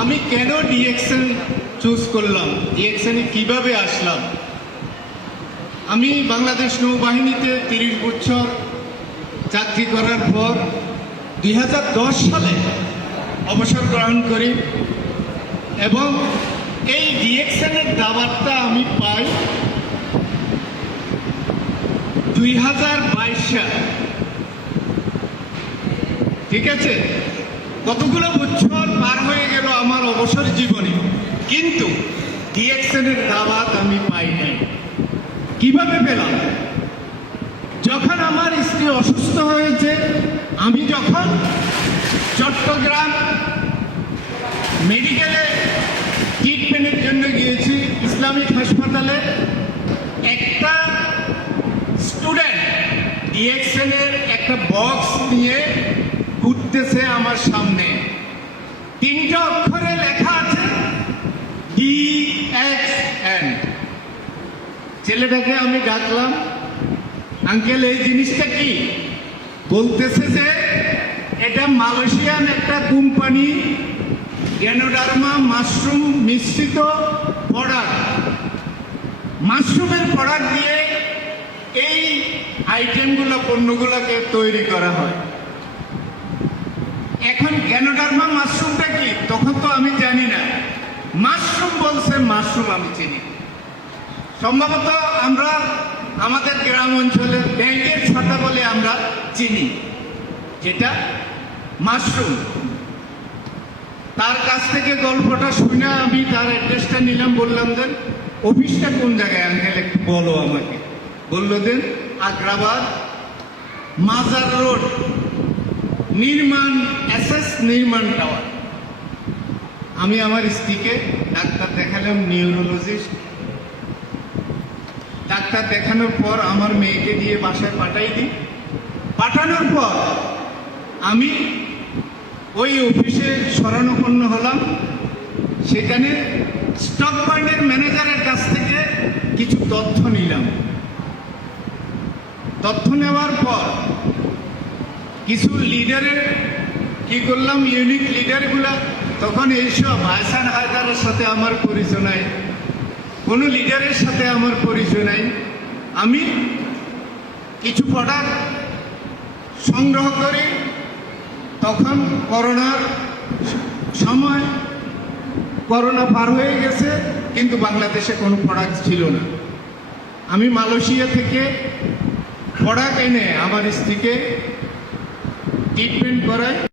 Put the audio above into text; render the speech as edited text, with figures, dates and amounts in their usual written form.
আমি কেন DXN choose করলাম, ডিএক্সএনে কিভাবে আসলাম। আমি বাংলাদেশ নৌবাহিনীতে 30 বছর চাকরি করার পর 2010 সালে অবসর গ্রহণ করি এবং এই ডিএক্সএনের দাবারটা আমি পাই 2022 সালে। ঠিক আছে, কতগুলো বছর পার হয়ে গেল আমার অবসর জীবনে, কিন্তু ডিএক্সএনের দাওয়াত আমি পাইনি। কিভাবে পেলাম? যখন আমার স্ত্রী অসুস্থ হয়েছে, আমি যখন চট্টগ্রাম মেডিকেলে ট্রিটমেন্টের জন্য গিয়েছি, ইসলামিক হাসপাতালে একটা স্টুডেন্ট ডিএক্সএনের একটা বক্স নিয়ে ঘুরতেছে আমার সামনে। 3টে অক্ষরে লেখা আছে ডিএক্সএন। ছেলেটাকে আমি ডাকলাম, আঙ্কেল এই জিনিসটা কি? বলতেছে যে এটা মালয়েশিয়ান একটা কোম্পানি, গ্যানোডার্মা মাশরুম মিশ্রিত প্রোডাক্ট। মাশরুমের প্রোডাক্ট দিয়ে এই আইটেমগুলো, পণ্যগুলোকে তৈরি করা হয়। এখন গ্যানোডার্মা মাশরুমটা কি তখন তো আমি জানি না। মাশরুম বলছে, মাশরুম আমি চিনি। সম্ভবত আমরা আমাদের গ্রাম অঞ্চলে ব্যাঙের ছাতা বলে আমরা চিনি, যেটা মাশরুম। তার কাছ থেকে গল্পটা শুনে আমি তার অ্যাড্রেসটা নিলাম, বললাম দেন অফিসটা কোন জায়গায় আঙ্কেল একটু বলো আমাকে। বললো দেন আগ্রাবাদ মাজার রোড নির্মাণ এসএস নির্মাণ টাওয়ার। আমি আমার স্ত্রীকে ডাক্তার দেখালাম, নিউরোলজিস্ট। ডাক্তার দেখানোর পর আমার মেয়েকে দিয়ে বাসায় পাঠাই দিই। পাঠানোর পর আমি ওই অফিসে শরণাপন্ন হলাম। সেখানে স্টক পয়েন্টের ম্যানেজারের কাছ থেকে কিছু তথ্য নিলাম। তথ্য নেওয়ার পর কিছু লিডারের কি করলাম, ইউনিক লিডারগুলা। তখন এইসব হাসান হায়দারের সাথে আমার পরিচয় নাই, কোনো লিডারের সাথে আমার পরিচয় নাই। আমি কিছু প্রোডাক্ট সংগ্রহ করি। তখন করোনার সময়, করোনা পার হয়ে গেছে, কিন্তু বাংলাদেশে কোনো প্রোডাক্ট ছিল না। আমি মালয়েশিয়া থেকে প্রোডাক্ট এনে আমার স্ত্রীকে ট্রিটমেন্ট করাই।